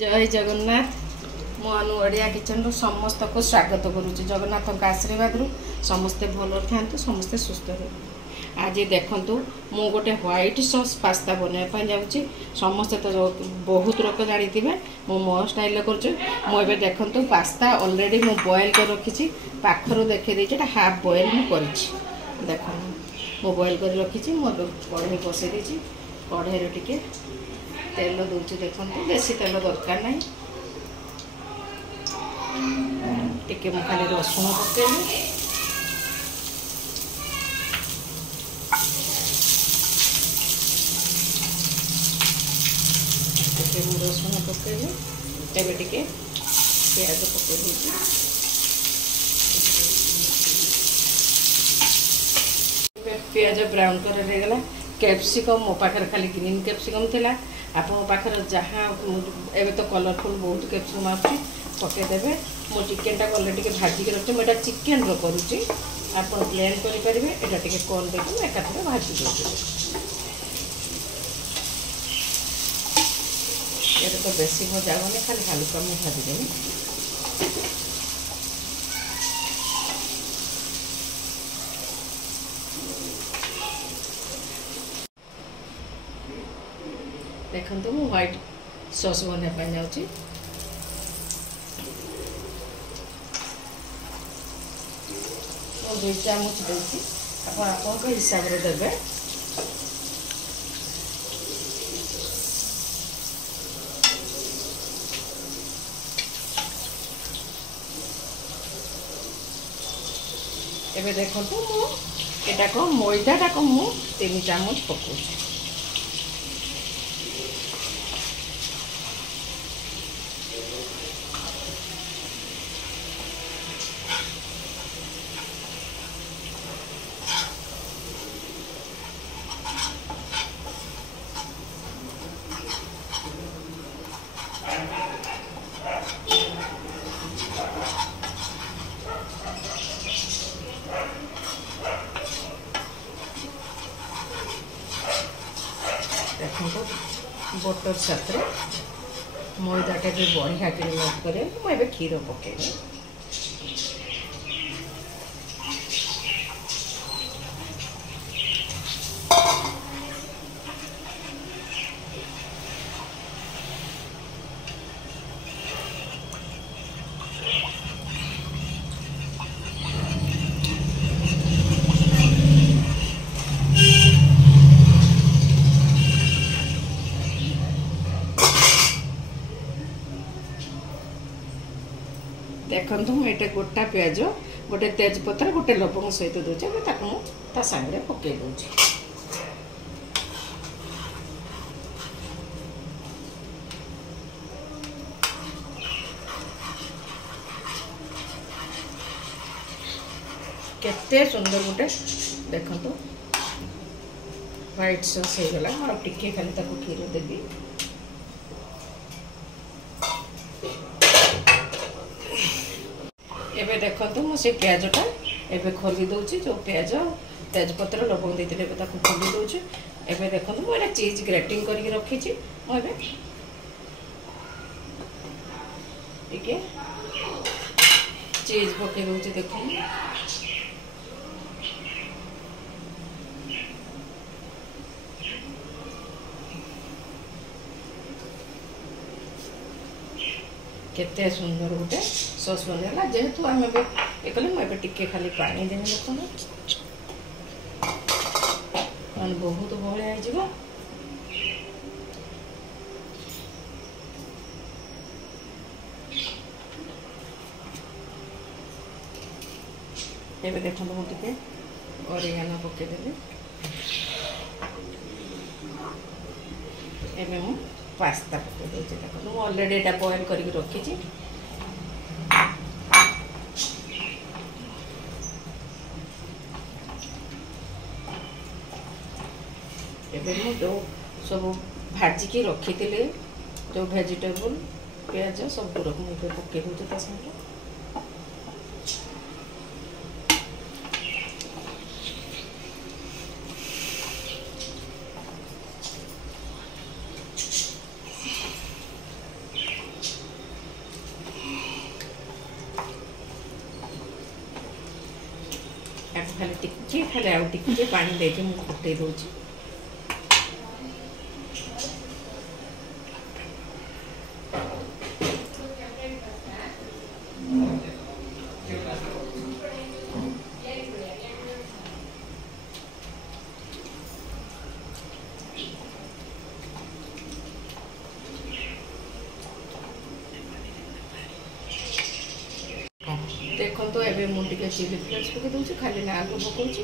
जय जगन्नाथ मु अनु ओडिया किचन रो समस्त को स्वागत करुच्ची। जगन्नाथ का आशीर्वाद रु समस्ते भल था, समस्ते सुस्थ रहे। आज देखु मु गोटे व्हाइट सॉस पास्ता बनवाई जाऊँगी। समस्ते तो बहुत लोग जानी मो स्टाइल कर देखु पास्ता ऑलरेडी मु बॉयल कर रखी पाखर देखे देखे हाफ बॉयल मुझे देख मु बॉयल कर रखी। मो कढ़ई बसई देती कढ़ई टिके तेल दूसरी देखो बेसी तेल दरकार ना टिके मु खाली रसुण पकेली टिके मु रसुण पकेली एबे टिके प्याज पके देती प्याज ब्राउन कलर हो गला। कैप्सिकम मो पाखे खाली ग्रीन कैप्सिकम थिला आप पाखे जहाँ एवं तो कलरफुल बहुत कैप्सिकम आसूँ पकईदेवे। मो चिकेनटा कले टे भाजिक रखी मुझे चिकेन रुची आप प्लेन करेंगे यहाँ टे कौन देखे एकाथरे भाजी दूसरी ये तो बेसी भजा गले खाली हालुका मुझे भाजीदेवी। देखो मु व्हाइट सॉस बनवाई जाऊँगी। दुई चामच देती आप हिसाब से देवे। एबे देखो मुझा मैदाटा को मु 3 चामच पकाऊँ। बटर साथ मैदाटा भी बढ़िया कि मेल्ट करे मुझे क्षीर पकेबी। देखु मुझे गोटा प्याज गोटे तेजपत्र गोटे लवंग सहित दूसरे सांगे पकई दूसरी। केते सुंदर गोटे देखो व्हाइट सॉस हो गला। टिके खाली क्षीर देवी। एबे देखो मुझे प्याजटा एबे खोली दूची जो प्याज तेजपत्र लवंग देते खोली दूची। एबे देखो मुझे चीज ग्रेटिंग करके रखी मुझे टिके चीज पके दूची। देखो केते सुंदर गोटे सॉस बनला। जेहेतु आम ये कले मुझे टिके खाली पानी देनी देखो बहुत बहलिया हो। एबे देखो मुझे ऑरिगानो पकेदेली। एबे मु पास्ता पकई देती देखो ऑलरेडी एटा बॉयल करके रखी। एबे मु जो सब भाजिकी रखी जो वेजिटेबल प्याज सब मुझे पकई दूसरी संगे। खाली आउ टिके पानी देके मुझे फुटे दूची। देखो तो एबे मु टिके चिली फ्लेक्स पके दूची खाली ना को पकोची।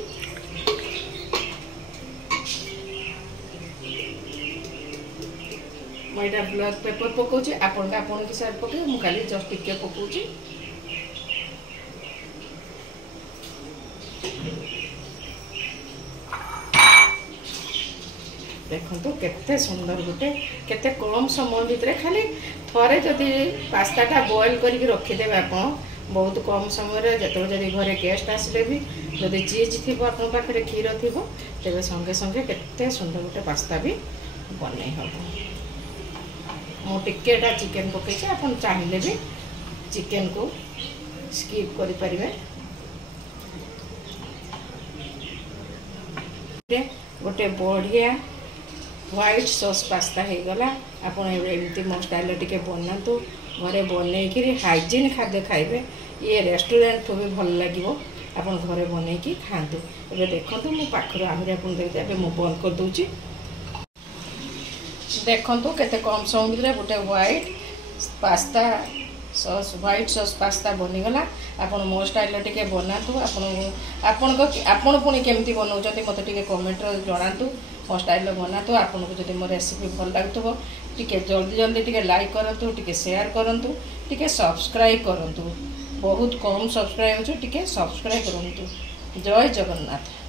मैडा ब्लैक पेपर पकोची आपन के साइड पके मु खाली जस्ट टिके पकोची। देखो तो केते सुंदर गोटे केते कम समय भितर खाली थरे जदि पास्ताटा बॉयल करके रखिदेवे आप बहुत कम समय जब घरे गेस्ट आसिले भी जदि चीज थी आप पाखे क्षीर थी तेरे संगे संगे केते सुंदर गोटे पास्ता भी बन हम। मुझेटा चिकेन पकई आप चाहिए भी चिकेन को स्किप करें। गोटे बढ़िया व्हाइट सॉस पास्ता हो गला। आप एमती मो स्टाइल टिके बनातु घरे बनईकि हाइजीन खाद्य खाइबे। ये रेस्टोरेंट ठू भी भल लगे आप घरे बनईकि खातु। ए देखो मो पाखर आहरी आप देखते मु बंद कर दूची। देखो केते कम समय भितर गोटे white pasta sauce white sauce pasta बनीगला। आपन मो स्टाइल टिके बनातु। आपन पुणी केमती बनाउछथि मते टिके कमेंट रे जणातु। मो स्टाइल बनातु। आपन को जदि मो रेसिपी भल लागतबो टिके जल्दी टिके लाइक करंतु, टिके शेयर करंतु, टिके सब्सक्राइब करंतु। बहुत कम सब्सक्राइब हो टिके सब्सक्राइब करंतु। जय जगन्नाथ।